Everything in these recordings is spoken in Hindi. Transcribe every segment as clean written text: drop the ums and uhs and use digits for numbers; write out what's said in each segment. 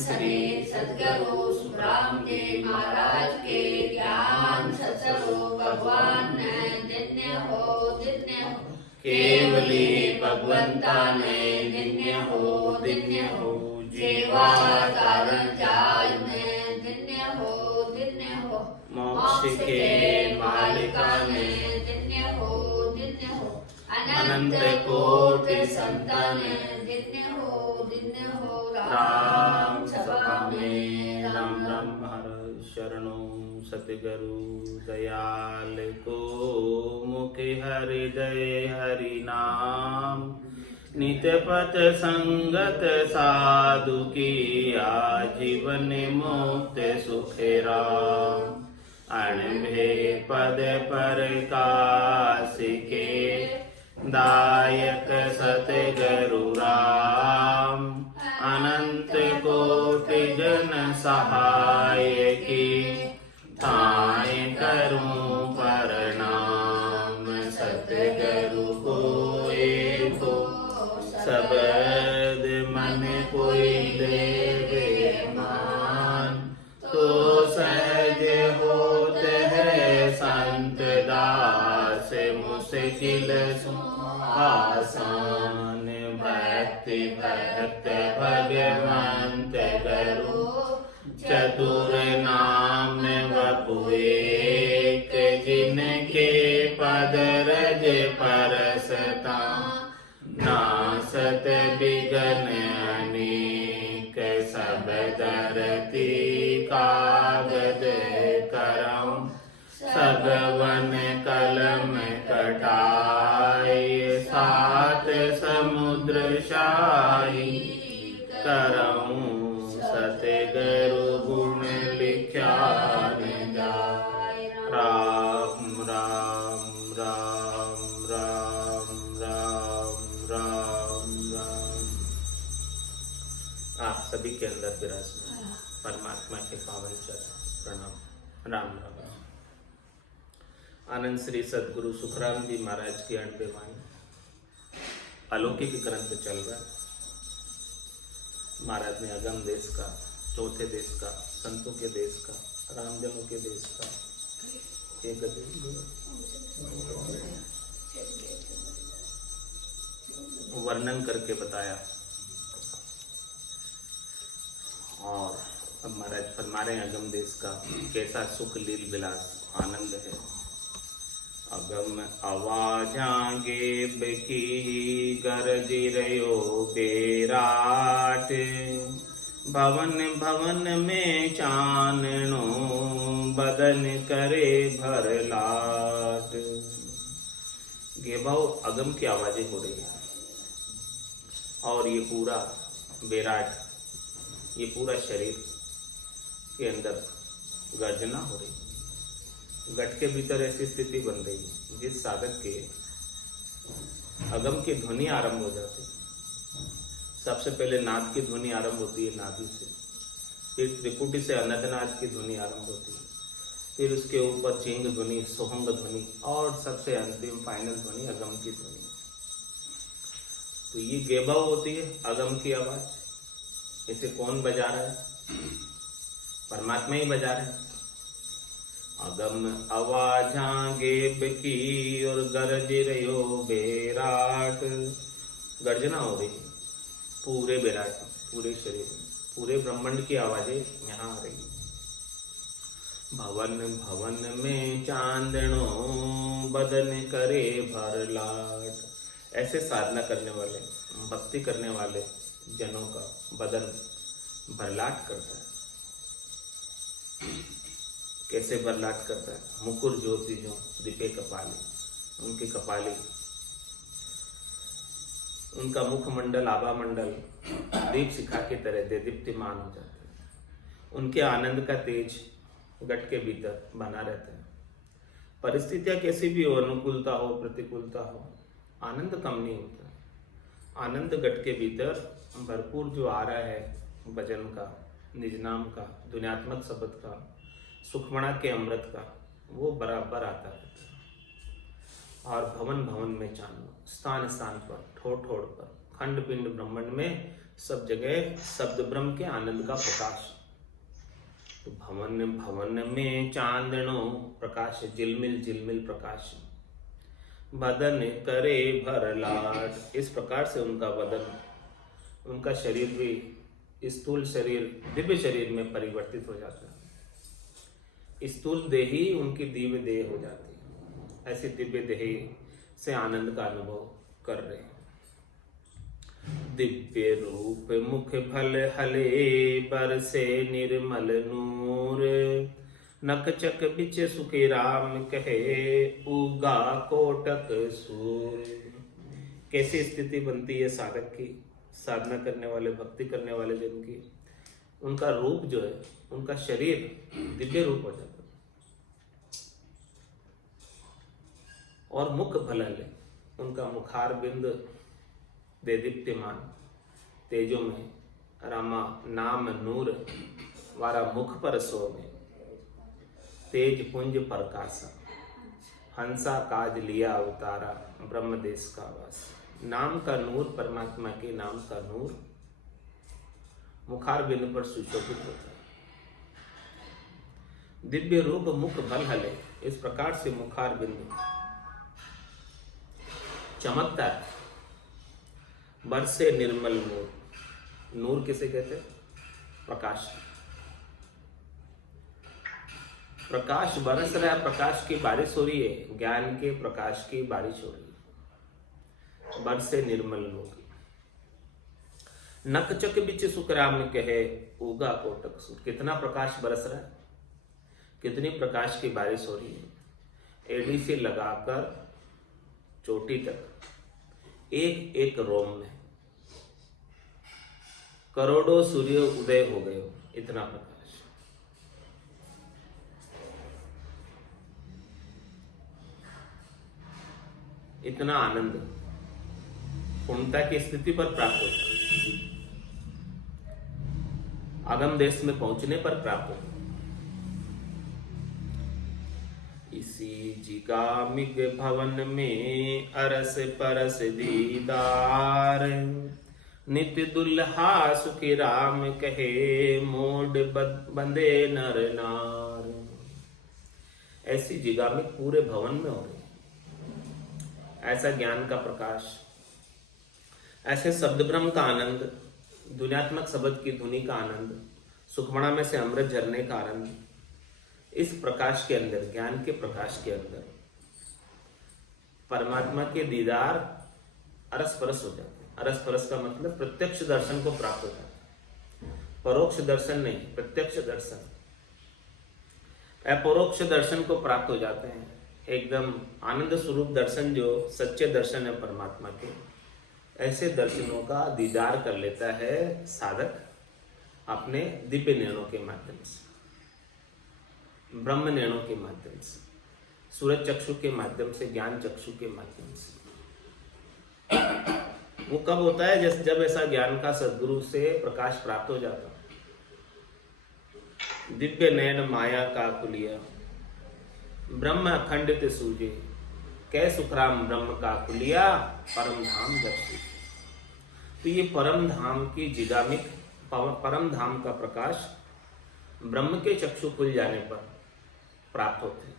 श्री सद्गुरु सुखराम जी महाराज के ज्ञान सत्सरो भगवान ने दिन्य हो केवली भगवंता ने दिन्य हो जीवा कारण जाय में दिन्य हो मोक्ष के मालिका ने दिन्य हो अनंत कोटि संतान दिन्य हो राम सभा में राम राम हर शरणों सतगुरु दयाल को मुखे हृदय हरि नाम नित्य पथ संगत साधु की आजीवन मुक्त सुखे राम अणभे पद पर कासिके दायक सतगुरु राम अनंत कोटि जन सहाय की थाय करूं प्रणाम सतगुरु को एको शब्द मन कोई लेवे मान तो सहज होत है संत दास मुश्किल आसान भक्ति भक्त भगवंत गुरु चतुर नाम वपु एक जिनके पद रज परसता नासत बिघन अनेक सब धरती कागद करम सब वन कलम कटाए सात समुद्र शाही करऊं सतगुरु गुण लिख्या न जाय राम राम राम राम राम राम राम। आप सभी के अंदर विराजमान परमात्मा के पावन चरण प्रणाम राम राम। आनंद श्री सद्गुरु सुखराम जी महाराज की 8वीं वाणी अलौकिक ग्रंथ चल रहा है। महाराज ने अगम देश का, चौथे देश का, संतों के देश का, रामजनों के देश का एक वर्णन करके बताया। और अब महाराज फरमा रहे हैं अगम देश का कैसा सुख लील विलास आनंद है। अगम आवाजांगे बेकी गरज रयो बेराट भवन भवन में चाननो बदन करे भरलाट। गेभाव अगम की आवाजें हो रही है और ये पूरा बेराट, ये पूरा शरीर के अंदर गर्जना हो रही है। घट के भीतर ऐसी स्थिति बन रही जिस साधक के अगम की ध्वनि आरंभ हो जाती। सबसे पहले नाद की ध्वनि आरंभ होती है नाभि से, फिर त्रिपुटी से अनंतनाद की ध्वनि आरंभ होती है, फिर उसके ऊपर चिंग ध्वनि, सोहंग ध्वनि और सबसे अंतिम फाइनल ध्वनि अगम की ध्वनि। तो ये गेभाव होती है अगम की आवाज। इसे कौन बजा रहा है? परमात्मा ही बजा रहे हैं। अगम आवाजांगे बकी और गरज रयो बेराट। गर्जना हो रही पूरे बेराट, पूरे शरीर में, पूरे ब्रह्मांड की आवाजें यहाँ आ रही। भवन भवन में चांदनो बदन करे भरलाट। ऐसे साधना करने वाले, भक्ति करने वाले जनों का बदन भरलाट करता है। कैसे बरलाट करता है? मुकुर ज्योति जो दीपे कपाली, उनकी कपाली, उनका मुखमंडल, आभा मंडल दीप शिखा की तरह दे दीप्तिमान हो जाते हैं। उनके आनंद का तेज घट के भीतर बना रहता है। परिस्थितियां कैसी भी हो, अनुकूलता हो, प्रतिकूलता हो, आनंद कम नहीं होता। आनंद घट के भीतर भरपूर जो आ रहा है भजन का, निज नाम का, दुनियात्मक शब्द का, सुखमणा के अमृत का, वो बराबर आता रहता है। और भवन भवन में चांदना, स्थान स्थान पर, ठोर ठोर पर, खंड पिंड ब्रह्मांड में सब जगह शब्द ब्रह्म के आनंद का प्रकाश। तो भवन भवन में चांदनो प्रकाश, झिलमिल झिलमिल प्रकाश। बदन करे भर लाट, इस प्रकार से उनका बदन, उनका शरीर भी स्थूल शरीर दिव्य शरीर में परिवर्तित हो जाता है। स्थूल देही उनकी दिव्य देह हो जाती है। ऐसी दिव्य देही से आनंद का अनुभव कर रहे हैं। दिव्य रूप मुख भल हले, बरसे निर्मल नूर। नक चक बिच सुखे राम कहे, उगा कोटक सूर। कैसी स्थिति बनती है साधक की, साधना करने वाले, भक्ति करने वाले जन की। उनका रूप जो है, उनका शरीर दिव्य रूप हो जाता है। और मुख भलल, उनका मुखार बिंद देदीप्यमान तेजो में। रामा नाम नूर वारा मुख पर सोमे, तेज पुंज प्रकाशा। हंसा काज लिया उतारा, ब्रह्म देश का वास। नाम का नूर, परमात्मा के नाम का नूर मुखार बिंद पर सुशोभित होता है। दिव्य रूप मुख भल हले, इस प्रकार से मुखार बिंद चमकता है। बरसे निर्मल नूर, नूर किसे कहते हैं? प्रकाश। प्रकाश बरस रहा है, प्रकाश की बारिश हो रही है, ज्ञान के प्रकाश की बारिश हो रही है। बरसे निर्मल नूर। नक चक बिच सुखराम कहे, उगा कोटक सूर। कितना प्रकाश बरस रहा है, कितनी प्रकाश की बारिश हो रही है। एड़ी से लगाकर चोटी तक, एक एक रोम में करोड़ों सूर्य उदय हो गए हो, इतना प्रकाश। इतना आनंद पूर्णता की स्थिति पर प्राप्त होता है, आगम देश में पहुंचने पर प्राप्त होता है। इसी जिगामिग भवन में अरस परस दीदार। नित्य दुल्हा सुखी राम कहे, मोड बंदे नर नार। ऐसी जिगामिग पूरे भवन में हो रही, ऐसा ज्ञान का प्रकाश, ऐसे शब्द ब्रह्म का आनंद, दुनियात्मक शब्द की धुनी का आनंद, सुखमणा में से अमृत झरने का आनंद। इस प्रकाश के अंदर, ज्ञान के प्रकाश के अंदर परमात्मा के दीदार अरस परस हो जाते हैं। अरस परस का मतलब प्रत्यक्ष दर्शन को प्राप्त हो जाता है। परोक्ष दर्शन नहीं, प्रत्यक्ष दर्शन, अपरोक्ष दर्शन को प्राप्त हो जाते हैं। एकदम आनंद स्वरूप दर्शन, जो सच्चे दर्शन है परमात्मा के, ऐसे दर्शनों का दीदार कर लेता है साधक अपने दिव्य नैनों के माध्यम से, ब्रह्म नैनों के माध्यम से, सूरज चक्षु के माध्यम से, ज्ञान चक्षु के माध्यम से। वो कब होता है? जब ऐसा ज्ञान का सद्गुरु से प्रकाश प्राप्त हो जाता। दिव्य नयन माया का कुलिया, ब्रह्म अखंडित सूझे। कै सुखराम ब्रह्म का कुलिया, परम धाम दर्शी। तो ये परम धाम की जिगामिक, परम धाम का प्रकाश ब्रह्म के चक्षु खुल जाने पर प्राप्त होते हैं।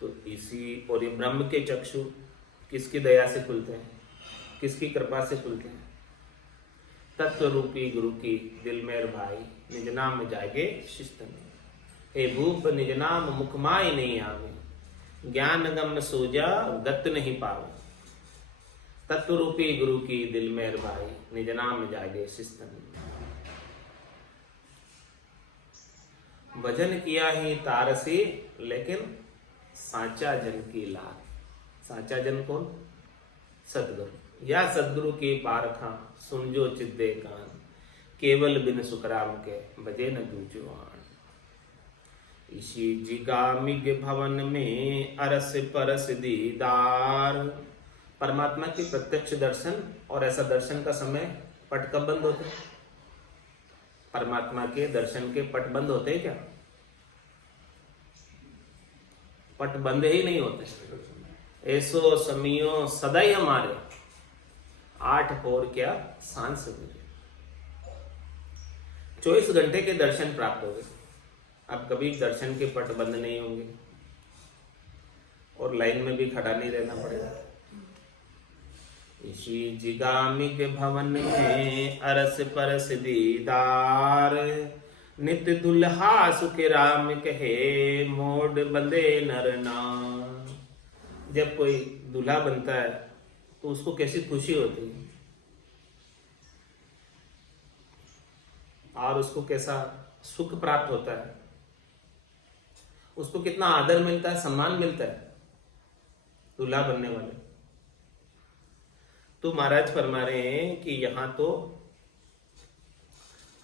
तो इसी, और ये ब्रह्म के चक्षु किसकी दया से खुलते हैं, किसकी कृपा से खुलते हैं? तत्व रूपी गुरु की दिल मेर भाई, निज नाम जागे शिस्तन। हे भूप निज नाम मुखमाय नहीं आवे, ज्ञान गम सोजा गत नहीं पावे। तत्व रूपी गुरु की दिल मेर भाई, निज नाम जागे शिस्तन। भजन किया ही तारसी, लेकिन सांचा जन की लाल। सांचा जन कौन? सदगुरु। या सदगुरु की पारखा, सुन जो चिद्दे कान। केवल बिन सुखराम के, बजे न दूजवान। इसी जिगामिग भवन में अरस परस दीदार। परमात्मा के प्रत्यक्ष दर्शन, और ऐसा दर्शन का समय पट कब बंद होते? परमात्मा के दर्शन के पट बंद होते हैं क्या? पट बंद ही नहीं होते। ऐसो समियो सदाई हमारे, 8 पौर क्या सांस सवेरे। 24 घंटे के दर्शन प्राप्त हो गए। अब कभी दर्शन के पट बंद नहीं होंगे और लाइन में भी खड़ा नहीं रहना पड़ेगा। इसी जिगामिक भवन में अरस परस दीदार, नित्य दुल्हा सुख राम कहे मोड बंदे नर नार। जब कोई दूल्हा बनता है तो उसको कैसी खुशी होती है और उसको कैसा सुख प्राप्त होता है, उसको कितना आदर मिलता है, सम्मान मिलता है दूल्हा बनने वाले। तो महाराज फरमा रहे हैं कि यहां तो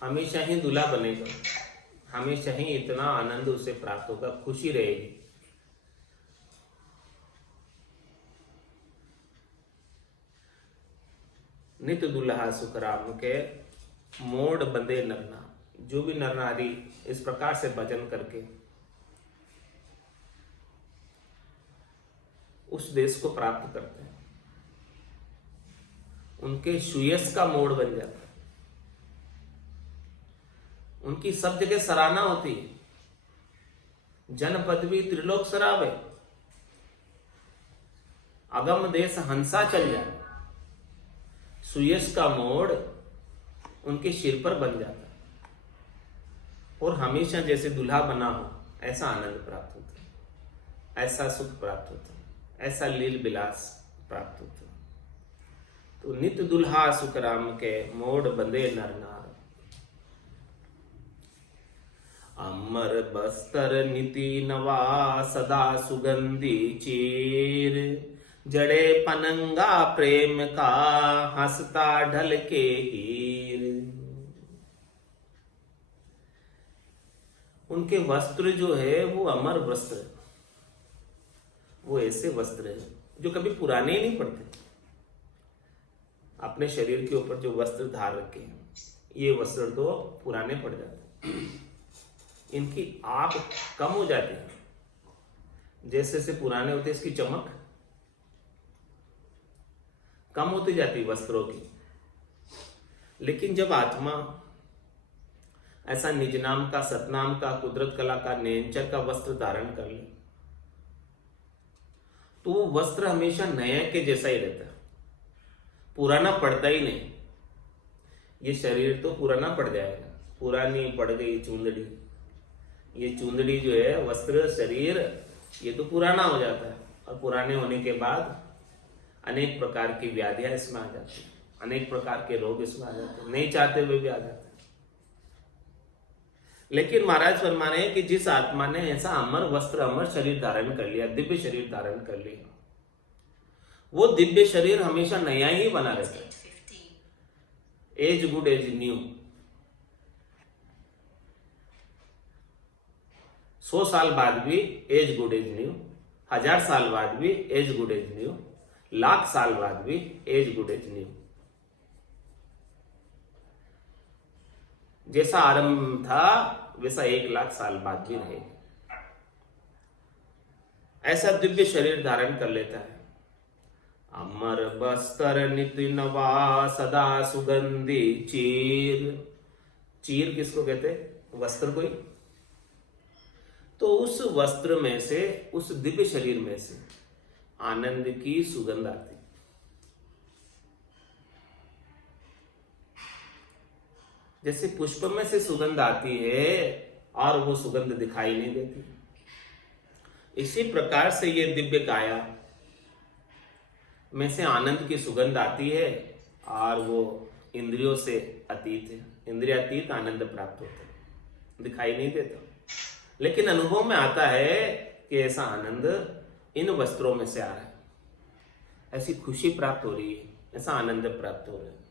हमेशा ही दूल्हा बनेगा, हमेशा ही इतना आनंद उसे प्राप्त होगा, खुशी रहेगी। नित्य दुल्हा सुख राम के मोड़ बंदे नरना। जो भी नर नारी इस प्रकार से भजन करके उस देश को प्राप्त करते हैं, उनके सुयस का मोड़ बन जाता है, उनकी सब जगह सराहना होती है। जन पदवी त्रिलोक सरावे, अगम देश हंसा चल जाए, सुयस का मोड़ उनके सिर पर बन जाता है और हमेशा जैसे दुल्हा बना हो ऐसा आनंद प्राप्त होता है, ऐसा सुख प्राप्त होता है, ऐसा लील विलास प्राप्त होता है। तो नित्य दुल्हा सुख राम के मोड़ बंदे नर नार। अमर बस्तर नीति नवा सदा सुगंधी चीर, जड़े पनंगा प्रेम का हंसता ढल के हीर। उनके वस्त्र जो है वो अमर वस्त्र, वो ऐसे वस्त्र है जो कभी पुराने ही नहीं पड़ते। अपने शरीर के ऊपर जो वस्त्र धार रखे हैं ये वस्त्र तो पुराने पड़ जाते हैं, इनकी आग कम हो जाती है, जैसे जैसे पुराने होते इसकी चमक कम होती जाती वस्त्रों की। लेकिन जब आत्मा ऐसा निज नाम का, सतनाम का, कुदरत कला का, नेंचर का वस्त्र धारण कर ले तो वो वस्त्र हमेशा नए के जैसा ही रहता है, पुराना पड़ता ही नहीं। ये शरीर तो पुराना पड़ जाएगा, पुरानी पड़ गई चूंदड़ी, ये चूंदड़ी जो है वस्त्र शरीर ये तो पुराना हो जाता है और पुराने होने के बाद अनेक प्रकार की व्याधियां इसमें आ जाती हैं, अनेक प्रकार के रोग इसमें आ जाते हैं, नहीं चाहते हुए भी आ जाते हैं। लेकिन महाराज फरमा रहे हैं कि जिस आत्मा ने ऐसा अमर वस्त्र, अमर शरीर धारण कर लिया, दिव्य शरीर धारण कर लिया, वो दिव्य शरीर हमेशा नया ही बना रहता है। As good as new. 100 साल बाद भी एज गुड एज न्यू, 1000 साल बाद भी एज गुड एज न्यू, 1,00,000 साल बाद भी एज गुड एज न्यू। जैसा आरंभ था वैसा 1,00,000 साल बाद भी रहेगा। ऐसा दिव्य शरीर धारण कर लेता है। अमर बस्तर नित्य नवा सदा सुगंधी चीर। चीर किसको कहते? वस्त्र को ही। तो उस वस्त्र में से, उस दिव्य शरीर में से आनंद की सुगंध आती। जैसे पुष्प में से सुगंध आती है और वो सुगंध दिखाई नहीं देती, इसी प्रकार से ये दिव्य काया में से आनंद की सुगंध आती है और वो इंद्रियों से अतीत है, इंद्रियातीत आनंद प्राप्त होता है, दिखाई नहीं देता, लेकिन अनुभव में आता है कि ऐसा आनंद इन वस्त्रों में से आ रहा है, ऐसी खुशी प्राप्त हो रही है, ऐसा आनंद प्राप्त हो रहा है।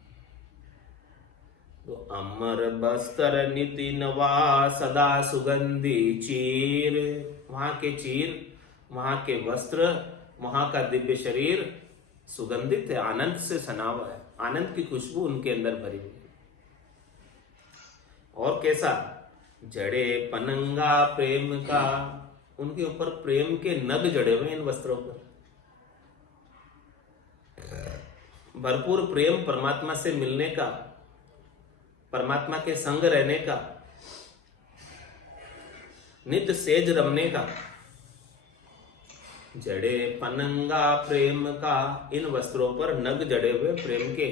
तो अमर बस्तर निति नवा सदा सुगंधी चीर। वहां के चीर, वहां के वस्त्र, वहां का दिव्य शरीर सुगंधित है, आनंद से सना हुआ है, आनंद की खुशबू उनके अंदर भरी हुई है। और कैसा? जड़े पनंगा प्रेम का, उनके ऊपर प्रेम के नग जड़े हुए इन वस्त्रों पर। भरपूर प्रेम परमात्मा से मिलने का, परमात्मा के संग रहने का, नित्य सेज रमने का। जड़े पनंगा प्रेम का, इन वस्त्रों पर नग जड़े हुए प्रेम के।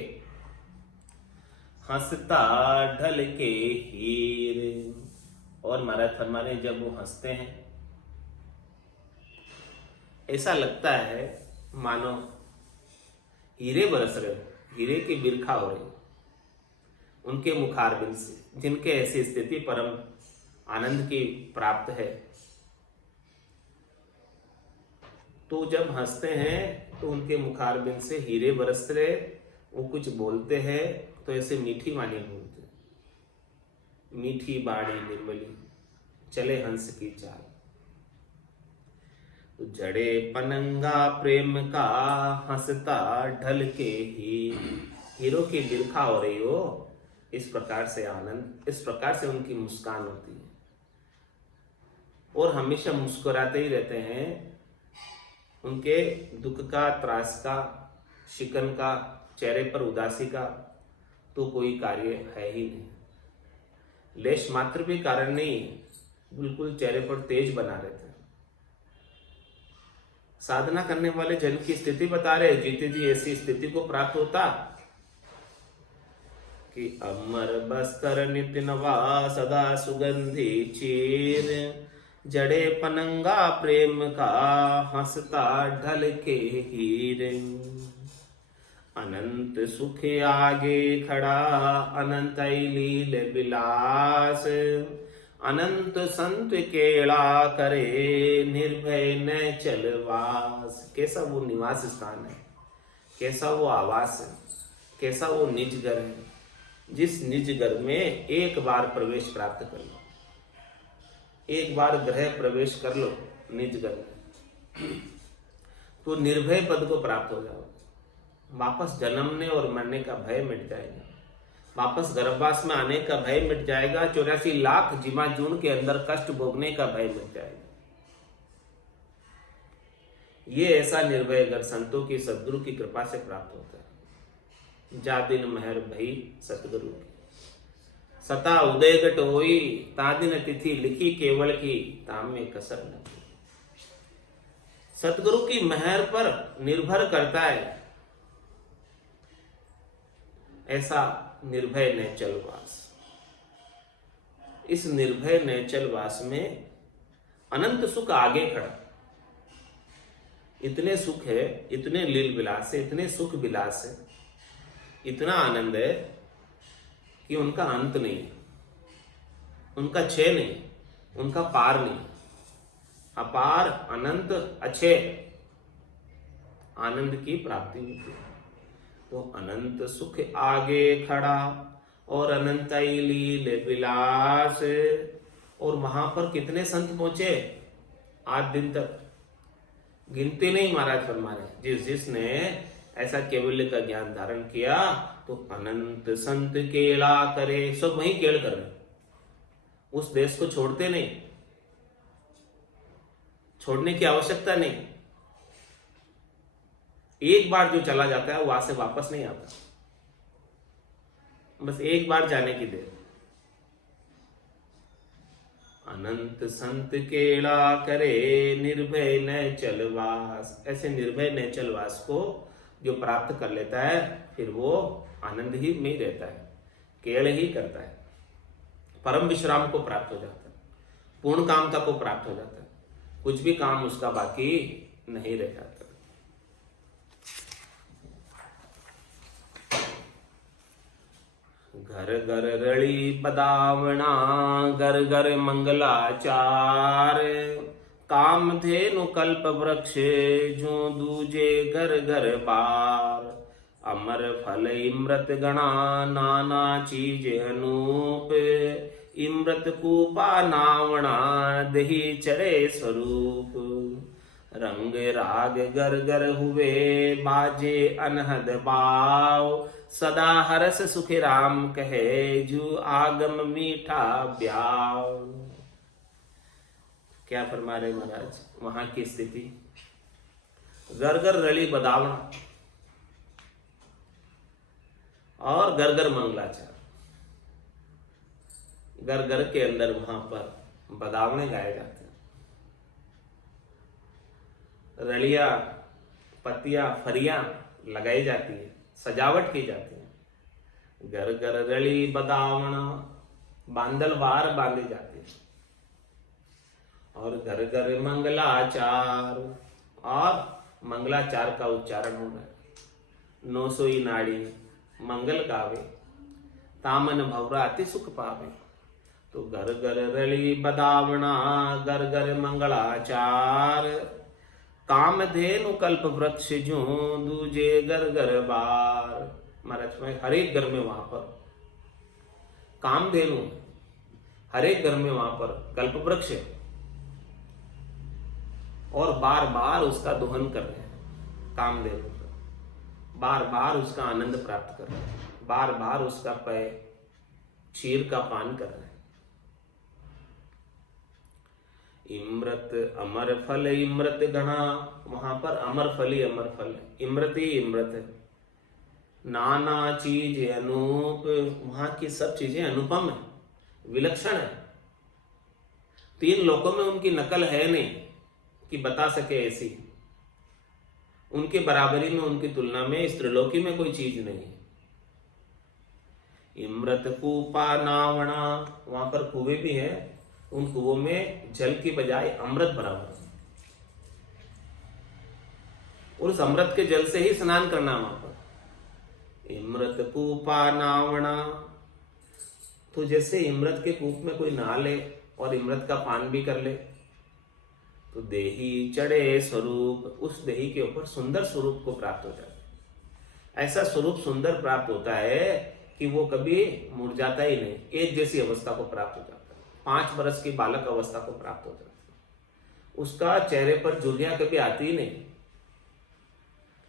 हंसता ढल के हीरे, और महाराज फरमा रहे जब वो हंसते हैं ऐसा लगता है मानो हीरे बरस रहे हो, हीरे की बिरखा हो रही उनके मुखारबिंद से। जिनके ऐसी स्थिति परम आनंद की प्राप्त है, तो जब हंसते हैं तो उनके मुखारबिंद से हीरे बरस रहे। वो कुछ बोलते हैं तो ऐसे मीठी वाणी बोलते, मीठी बाणी निर्मली चले हंस की चाल। तो जड़े पनंगा प्रेम का, हंसता ढल के ही, हीरो की बिरखा हो रही हो, इस प्रकार से आनंद, इस प्रकार से उनकी मुस्कान होती है। और हमेशा मुस्कुराते ही रहते हैं। उनके दुख का, त्रास का, शिकन का, चेहरे पर उदासी का तो कोई कार्य है ही नहीं। लेश मात्र भी कारण नहीं है, बिल्कुल चेहरे पर तेज बना रहते हैं। साधना करने वाले जन की स्थिति बता रहे, जीते जी ऐसी स्थिति को प्राप्त होता कि अमर बस्तर नित्य नवा, सदा सुगंधी चीर, जड़े पनंगा प्रेम का, हंसता ढल के हीरे। अनंत सुख आगे खड़ा, अनंत लील विलास, अनंत संत केला करे, निर्भय न चलवास। कैसा वो निवास स्थान है, कैसा वो आवास है, कैसा वो निज घर है, जिस निज घर में एक बार प्रवेश प्राप्त कर लो, एक बार गृह प्रवेश कर लो निज घर में, तो निर्भय पद को प्राप्त हो जाओ। वापस जन्मने और मरने का भय मिट जाएगा, वापस गर्भवास में आने का भय मिट जाएगा, 84 लाख जीवा जून के अंदर कष्ट भोगने का भय मिट जाएगा। ये ऐसा निर्भय घर संतों की, सद्गुरु की कृपा से प्राप्त होता है। जा दिन महर भई सतगुरु की, सता उदय घट होई, ता दिन तिथि लिखी केवल की, ताम में कसर न। सतगुरु की महर पर निर्भर करता है ऐसा निर्भय नैचलवास। इस निर्भय नैचलवास में अनंत सुख आगे खड़ा। इतने सुख है, इतने लील विलास है, इतने सुख विलास है, इतना आनंद है कि उनका अंत नहीं है, उनका क्षय नहीं, उनका पार नहीं। अपार अनंत अक्षय आनंद की प्राप्ति होती है। तो अनंत सुख आगे खड़ा और अनंत लील विलास। और वहां पर कितने संत पहुंचे आज दिन तक, गिनती नहीं महाराज फरमा रहे। जिसने ऐसा केवल्य का ज्ञान धारण किया तो अनंत संत केला करे, सब वहीं केल कर रहे, उस देश को छोड़ते नहीं, छोड़ने की आवश्यकता नहीं। एक बार जो चला जाता है वहां से वापस नहीं आता, बस एक बार जाने की देर। अनंत संत केला करे, निर्भय न चलवास। ऐसे निर्भय न चलवास को जो प्राप्त कर लेता है, फिर वो आनंद ही में रहता है, केल ही करता है, परम विश्राम को प्राप्त हो जाता है, पूर्ण कामता को प्राप्त हो जाता है, कुछ भी काम उसका बाकी नहीं रह जाता। घर घर रड़ी बदावना, घर घर मंगलाचार, कामधेनु कल्प वृक्ष, जो दूजे घर घर पार। अमर फल इमृत गणा, नाना चीज अनूप, इमृत कूपा नावणा, दही चढ़े स्वरूप। रंग राग गर गर हुए, बाजे अनहद बाव, सदा हरस सुख राम कहे, जू आगम मीठा ब्याव। क्या फरमा रहे महाराज, वहां की स्थिति घर घर रली बदावना और घर घर मंगलाचार। घर घर के अंदर वहां पर बदावने गाए जाते हैं, रलिया पत्तियां फरियां लगाई जाती है, सजावट की जाती है। घर घर रली बदावण बांदल वार बांधी जाती है, और घर घर मंगलाचार, और मंगलाचार का उच्चारण हो रहा है। 900 नाड़ी मंगल गावे, तामन भवरा अति सुख पावे। तो घर घर रली बदावना, घर घर मंगलाचार, कामधेनु कल्प वृक्ष जो दूजे घर घर बार। महाराज में हर एक घर में वहां पर कामधेनु, हर एक घर में वहां पर कल्प वृक्ष है, और बार बार उसका दोहन कर रहे हैं। कामधेनु बार बार उसका आनंद प्राप्त कर रहे हैं, बार बार उसका पेय क्षीर का पान कर रहे हैं। इमृत अमर फल इमृत गणा, वहां पर अमर फल ही अमर फल है, इमृत ही इमृत है। नाना चीज अनूप, वहां की सब चीजें अनुपम है, विलक्षण है। 3 लोकों में उनकी नकल है नहीं कि बता सके ऐसी। उनके बराबरी में, उनकी तुलना में इस त्रिलोकी में कोई चीज नहीं है। इमृत कूपा नावणा, वहां पर कुएं भी हैं, उन कुओं में जल की बजाय अमृत भरा हुआ है, और उस अमृत के जल से ही स्नान करना वहां पर। इमृत कूपा नावणा, तो जैसे इमृत के कूप में कोई नहा ले और इमृत का पान भी कर ले, तो देही चढ़े स्वरूप, उस देही के ऊपर सुंदर स्वरूप को प्राप्त हो जाता है। ऐसा स्वरूप सुंदर प्राप्त होता है कि वो कभी मुरझाता ही नहीं, एक जैसी अवस्था को प्राप्त हो जाता है, 5 वर्ष की बालक अवस्था को प्राप्त हो जाता है। उसका चेहरे पर झुर्रियां कभी आती ही नहीं,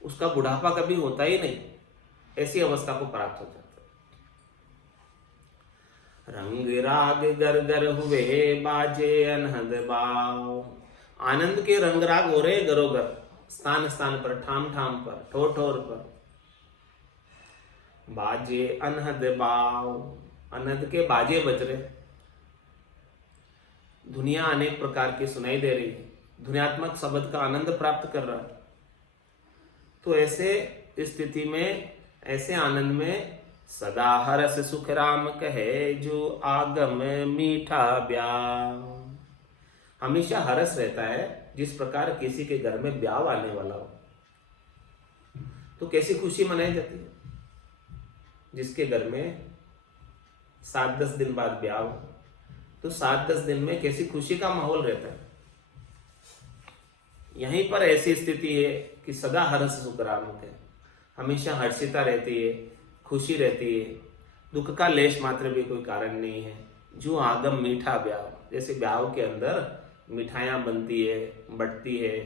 उसका बुढ़ापा कभी होता ही नहीं, ऐसी अवस्था को प्राप्त हो जाता है। रंग राग गर गर हुए बाजे अनहद बाव, आनंद के रंग राग हो रहे गरोगर, स्थान स्थान पर, ठाम ठाम पर, ठोर ठोर पर। बाजे अनहद बाव, अनहद के बाजे बज रहे, दुनिया अनेक प्रकार की सुनाई दे रही है, ध्वन्यात्मक शब्द का आनंद प्राप्त कर रहा है। तो ऐसे स्थिति में, ऐसे आनंद में सदा हरस सुख राम कहे, जो आगम मीठा ब्याह। हमेशा हरस रहता है, जिस प्रकार किसी के घर में ब्याह आने वाला हो तो कैसी खुशी मनाई जाती है। जिसके घर में 7-10 दिन बाद ब्याह हो, तो 7-10 दिन में कैसी खुशी का माहौल रहता है। यहीं पर ऐसी स्थिति है कि सदा हर्ष सुख राम है, हमेशा हर्षिता रहती है, खुशी रहती है, दुख का लेश मात्र भी कोई कारण नहीं है। जो आगम मीठा ब्याह, जैसे ब्याह के अंदर मिठाइयाँ बनती है, बटती है,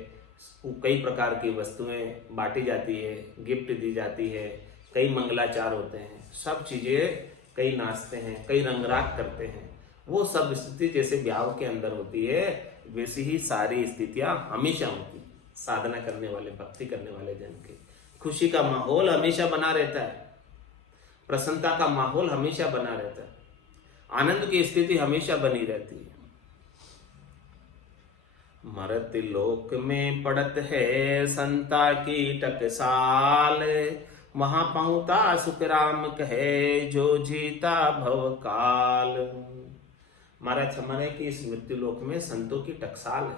कई प्रकार की वस्तुएं बांटी जाती है, गिफ्ट दी जाती है, कई मंगलाचार होते हैं, सब चीजें, कई नाचते हैं, कई रंगराग करते हैं, वो सब स्थिति जैसे ब्याह के अंदर होती है, वैसी ही सारी स्थितियां हमेशा होती। साधना करने वाले, भक्ति करने वाले जन के खुशी का माहौल हमेशा बना रहता है, प्रसन्नता का माहौल हमेशा बना रहता है, आनंद की स्थिति हमेशा बनी रहती है। मरत लोक में पड़त है संता की टकसाल, वहां पहुंचा सुख राम कहे, जो जीता भव काल। महाराज हमारे कि इस मृत्यु लोक में संतों की टकसाल है।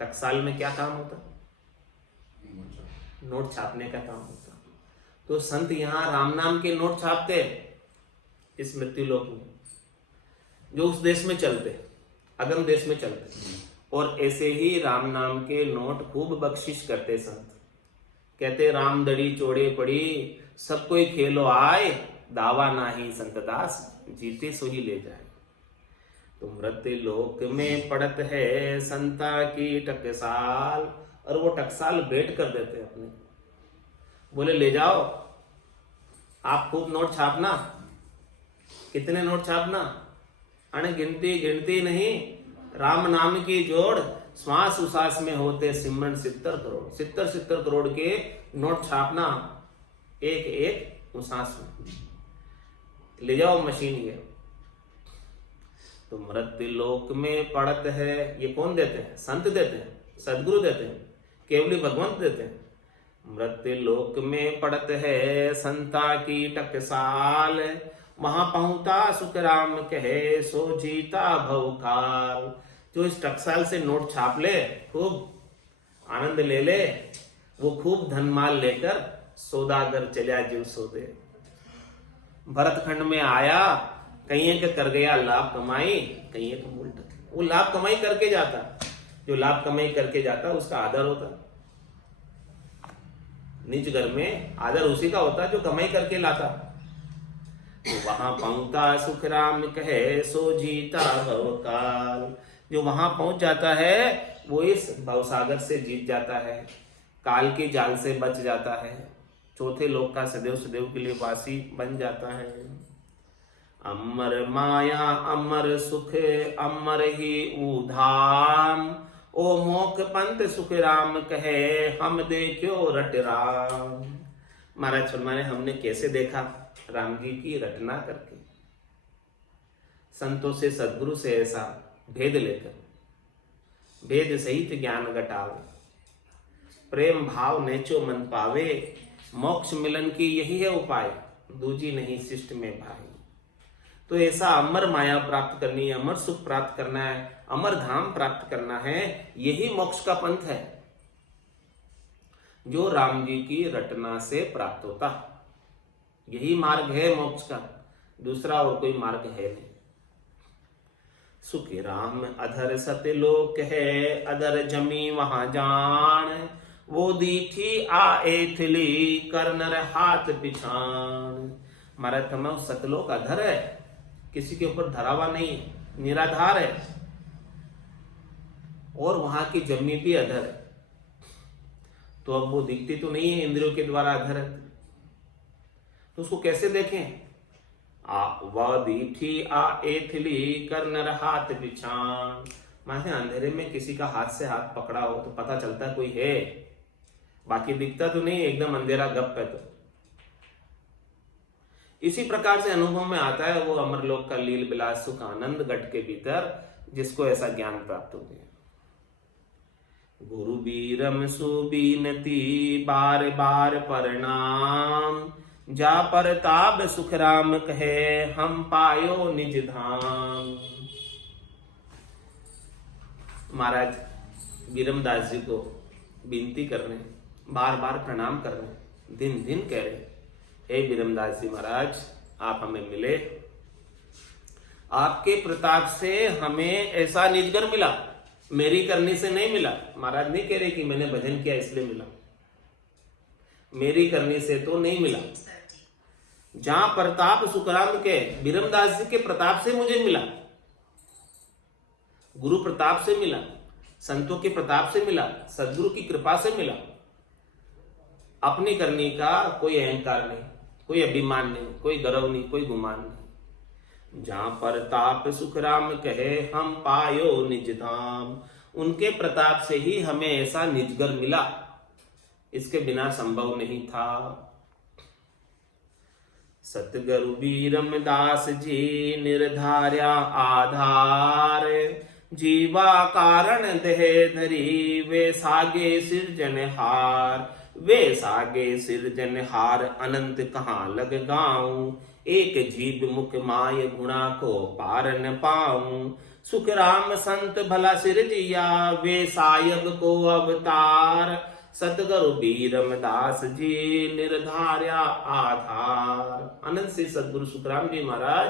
टकसाल में क्या काम होता? नोट छापने का काम होता। तो संत यहाँ राम नाम के नोट छापते इस मृत्यु लोक में, जो उस देश में चलते, अगम देश में चलते, और ऐसे ही राम नाम के नोट खूब बख्शिश करते संत। कहते राम दड़ी चोड़े पड़ी, सब कोई खेलो आए, दावा नाही संत दास, जीते सो ही ले जाए। तो मृत्यु लोक में पड़त है संता की टकसाल, और वो टकसाल भेंट कर देते अपने, बोले ले जाओ, आप खूब नोट छापना। कितने नोट छापना? अण गिनती नहीं, राम नाम की जोड़, श्वास उसास में होते सिमरन 70 करोड़, 70 करोड़ के नोट छापना एक एक उसास में। ले जाओ मशीन ये, तो मृत्यु लोक में पड़त है, ये कौन देते हैं? संत देते हैं, सदगुरु देते हैं, केवली भगवंत देते हैं। मृत्यु लोक में पड़त है संता की टकसाल, वहां पहुंचा सुख राम कहे सो जीता भवकाल। जो इस टकसाल से नोट छाप ले, खूब आनंद ले ले, वो खूब धनमाल लेकर सौदागर चलिया जीव सौदे। भरतखंड में आया, कहीं के कर गया लाभ कमाई, कहीं तो उल्टा। वो लाभ कमाई करके जाता, जो लाभ कमाई करके जाता उसका आदर होता। निज घर में आदर उसी का होता जो कमाई करके लाता। तो वहां पहुंचा सुख राम कहे सो जीता भवकाल। जो वहां पहुंच जाता है वो इस भवसागर से जीत जाता है, काल के जाल से बच जाता है, चौथे लोक का सदैव सदैव के लिए वासी बन जाता है। अमर माया अमर सुख अमर ही उधाम, ओ मोख पंथ सुख राम कहे हम देखो रट राम। महाराज फरमाने हमने कैसे देखा? राम जी की रटना करके, संतों से सदगुरु से ऐसा भेद लेकर, भेद सहित ज्ञान घटावे, प्रेम भाव नेचो मन पावे, मोक्ष मिलन की यही है उपाय, दूजी नहीं शिष्ट में भाई। तो ऐसा अमर माया प्राप्त करनी है, अमर सुख प्राप्त करना है, अमर धाम प्राप्त करना है, यही मोक्ष का पंथ है जो राम जी की रटना से प्राप्त होता। यही मार्ग है मोक्ष का, दूसरा और कोई मार्ग है नहीं। सुखी राम अधर सत्यलोक है, अधर जमी वहां जान, वो दीठी आए थिली कर नर हाथ पिछान। हमारा थमा सतलोक अधर है, किसी के ऊपर धरा हुआ नहीं है, निराधार है, और वहां की जमी भी अधर है। तो अब वो दिखती तो नहीं है, इंद्रियों के द्वारा अधर है, तो उसको कैसे देखें? वह दीठी आ एथली कर नर हाथ पिछान। माने अंधेरे में किसी का हाथ से हाथ पकड़ा हो तो पता चलता है कोई है, बाकी दिखता तो नहीं, एकदम अंधेरा गप है। तो इसी प्रकार से अनुभव में आता है वो अमरलोक का लील बिलास सुख आनंद गट के भीतर, जिसको ऐसा ज्ञान प्राप्त हो गया। गुरु बीरम सुबीनती बार बार प्रणाम, जा परताप सुख राम कहे हम पायो निज धाम। महाराज बीरमदास जी को विनती कर रहे हैं, बार बार प्रणाम कर रहे हैं, दिन दिन कह रहे हैं, हे बीरमदास जी महाराज आप हमें मिले, आपके प्रताप से हमें ऐसा निजगर मिला, मेरी करनी से नहीं मिला। महाराज नहीं कह रहे कि मैंने भजन किया इसलिए मिला, मेरी करनी से तो नहीं मिला। जहां प्रताप सुखराम के बीरमदास जी के प्रताप से मुझे मिला, गुरु प्रताप से मिला, संतों के प्रताप से मिला, सदगुरु की कृपा से मिला। अपनी करनी का कोई अहंकार नहीं, कोई अभिमान नहीं, कोई गर्व नहीं, कोई गुमान नहीं। जहां प्रताप सुखराम कहे हम पायो निज धाम, उनके प्रताप से ही हमें ऐसा निजगर मिला, इसके बिना संभव नहीं था। सतगुरु बीरमदास जी निर्धार्या आधार, जीवा कारण देह धरी वे सागे सिरजनहार। वे सागे सिरजनहार अनंत कहाँ लग गाऊं, एक जीव मुख माय गुणा को पार न पाऊं। सुख राम संत भला सिरजिया वे सायब को अवतार, सतगुरु बीरमदास जी निर्धार्या आधार। अनंत से सदगुरु सुखराम जी महाराज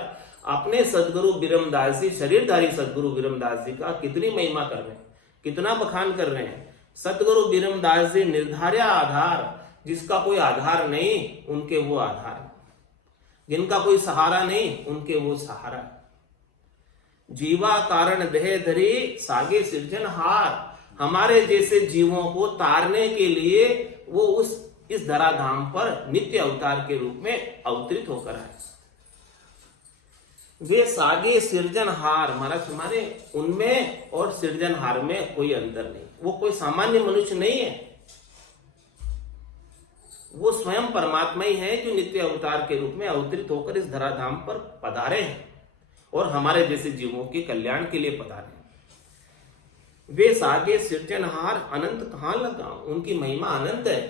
अपने सदगुरु बीरमदास जी, शरीरधारी सदगुरु बीरमदास जी का कितनी महिमा कर रहे हैं, कितना बखान कर रहे हैं। सतगुरु बीरमदास जी निर्धार्या आधार, जिसका कोई आधार नहीं उनके वो आधार, जिनका कोई सहारा नहीं उनके वो सहारा। जीवा कारण देह धरी सागे सिरजनहार, हमारे जैसे जीवों को तारने के लिए वो इस धराधाम पर नित्य अवतार के रूप में अवतरित होकर आए। वे सागे सिरजनहार, महाराज हमारे उनमें और सिरजनहार में कोई अंतर नहीं, वो कोई सामान्य मनुष्य नहीं है, वो स्वयं परमात्मा ही है जो नित्य अवतार के रूप में अवतरित होकर इस धराधाम पर पधारे हैं। और हमारे जैसे जीवों के कल्याण के लिए पधारे। वे सागे सृजनहार अनंत कहाँ लगा, उनकी महिमा अनंत है,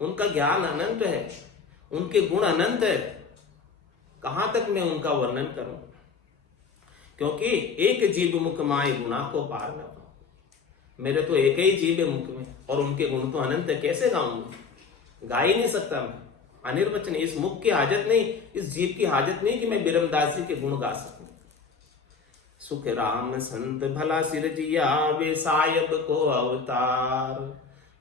उनका ज्ञान अनंत है, उनके गुण अनंत है। कहां तक मैं उनका वर्णन करूं, क्योंकि एक जीव मुख माय गुणा को पार न पाऊं। मेरे तो एक ही जीव है मुख में और उनके गुण तो अनंत है, कैसे गाऊंगा, गा ही नहीं सकता मैं। अनिर्वचन, इस मुख की हाजत नहीं, इस जीव की हाजत नहीं कि मैं बिरमदास जी के गुण गा सकूं। सुख राम संत भला सिरजिया, वे सायब को अवतार।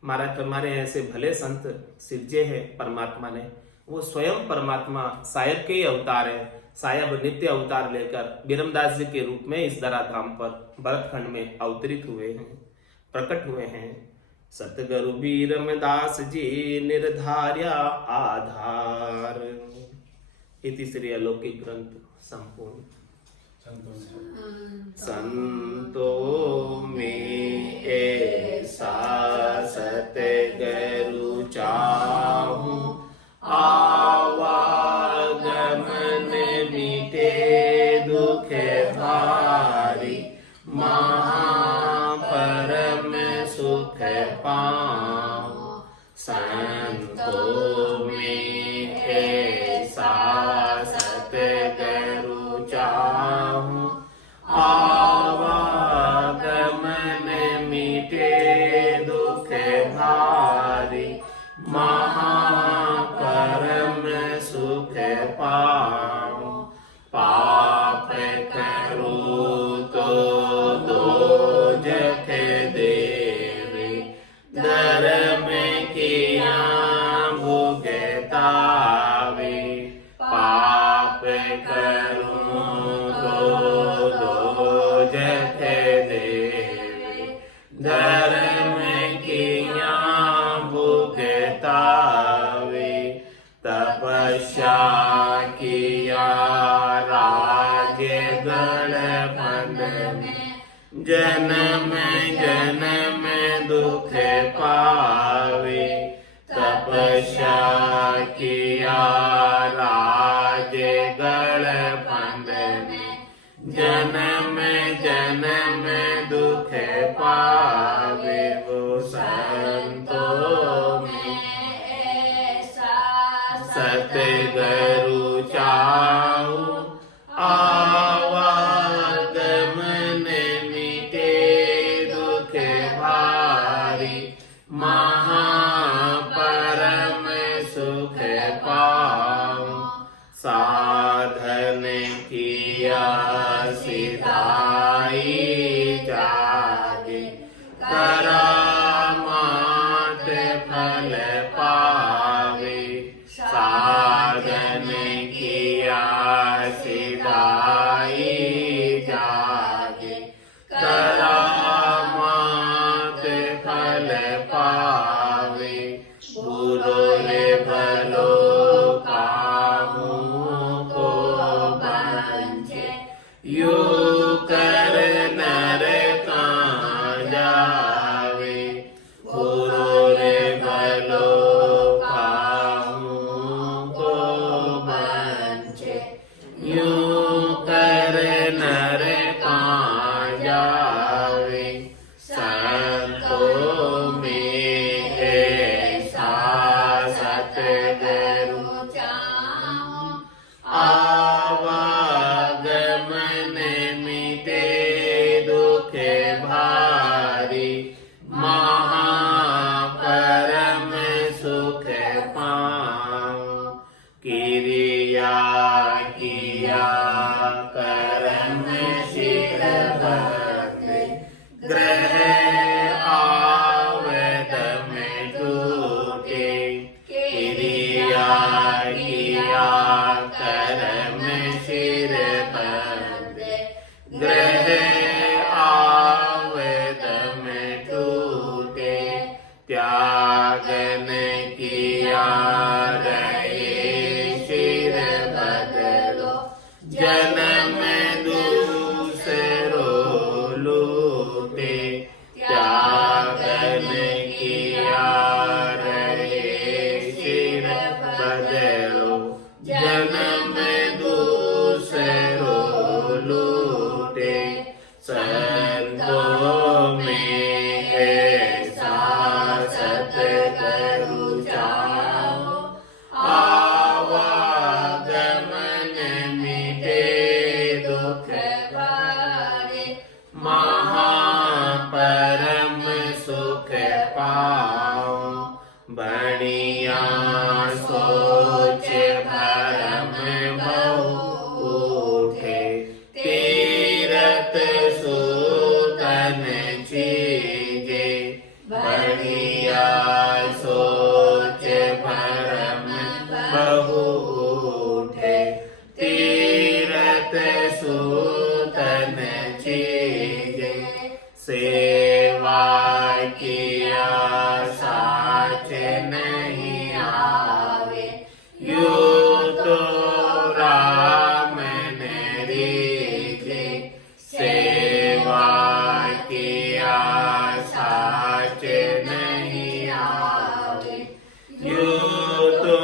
महाराज हमारे ऐसे भले संत सिरजे हैं परमात्मा ने, वो स्वयं परमात्मा सायब के ही अवतार है। सायब नित्य अवतार लेकर बिरमदास जी के रूप में इस धराधाम पर भरतखंड में अवतरित हुए हैं, प्रकट हुए हैं। सतगुरु बीरमदास जी निर्धार्या आधार। इति श्री अलौकिक ग्रंथ संपूर्ण। संतों में ऐसा सतगुरु चाहूं, आवागमन मिटे दुख भारी, महापरम सुख पाऊं। संतों में ऐसा सतगुरु चाहूं, आवागमन मिटे दुख भारी, महापरम सुख पाऊं। पाप करूं तो दोजख देवे, धर्म किया भुगतावे। पाप करूं तो दोजख देवे, धर्म किया भुगतावे। तपस्या किया राज्य गणपद में, जन्म जन्म दुख पावे। तपस्या किया राज्य गणपद में, जन्म जन्म दुख पावे। वो संतों में ऐसा सतगुरु चाहूं, आवागमन मिटे दुख भारी, महापरम सुख पाऊं। साधन किया सिधाई जागे, करामात फल पावे। साधन किया सिधाई जागे, करामात फल पावे। बुरो रे भलो कामों को बंझे, यो कर नर कहाँ जावे। बुरो रे भलो कामों को बंझे, यो कर नर कहाँ जावे। संतों में ऐसा सतगुरु चाहूं, आवागमन मिटे दुख भारी, महापरम सुख पाऊं। किरिया किया कर्म शील बंधे, ग्रह आवत में टूटे। किरिया किया कर्म शील बंधे, ग्रह आवत में टूटे। त्यागन किया रहे शिर बदलो, जन्म दूसरो लूटे। त्यागन किया रहे शिर बदलो, जन्म दूसरो होते संतों में ऐसा सतगुरु चाहो आवागमन मिटे दुख भारे महापरम सुख पाओ बढ़िया सोच भरम बहु उठे तीरथ सूतन चीजे बढ़िया सोच भरम बहु उठे तीरथ सूतन चीजे सेवा किया साच नहीं आवे यू तो राम ने रीझे सेवा किया साच नहीं आवे यू तो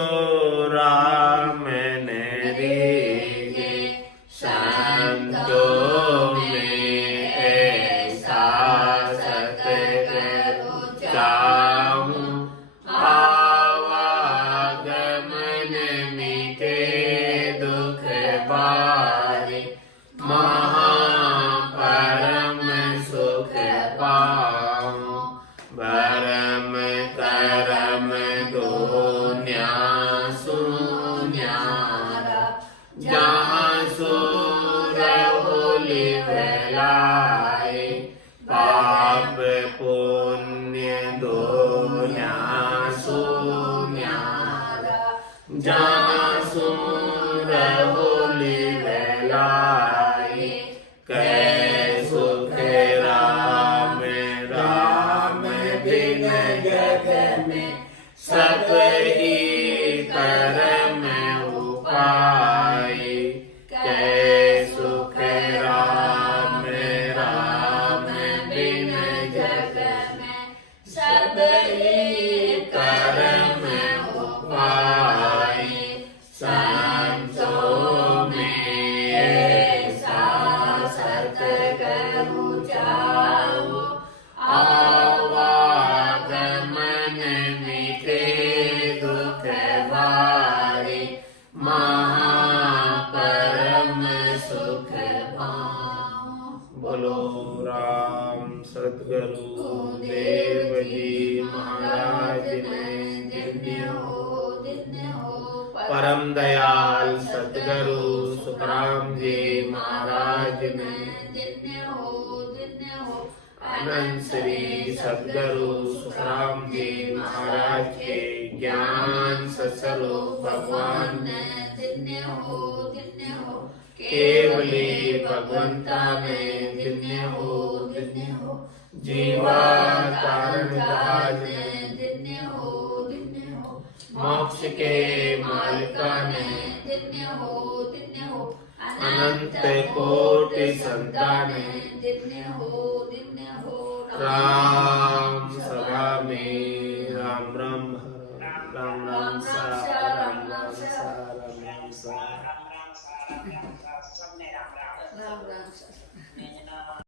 राम ने रीझे संतों में ऐसा सतगुरु चाहूं आवागमन मिटे दुख बारे महापरम सुख पाऊं भरम करम दोन्या सुन्यारा जहाँ सूर होली भलाए पाप पुण्य दोन्या सुन्यारा जहाँ सूर होली भलाए कै सुख राम राम बिन जग में सब ही कर्म उपाय कै सुख राम राम बिन जग में सब ही कर्म उपाय संतों में ऐसा सतगुरु चाहो आवागमन मिटे दुख बारे महापरम सुख पाओ बोलो राम सतगुरु देव जी महाराज ने दिव्य हो परम दयाल सतगुरु सुखराम जी महाराज ने अनंत श्री सतगुरु सुखराम जी महाराज के ज्ञान स्वरूप भगवान ने केवली भगवंता में दिन्य हो जीवा कारण काज में मोक्ष के मालिका ने अनंत कोटि संतान राम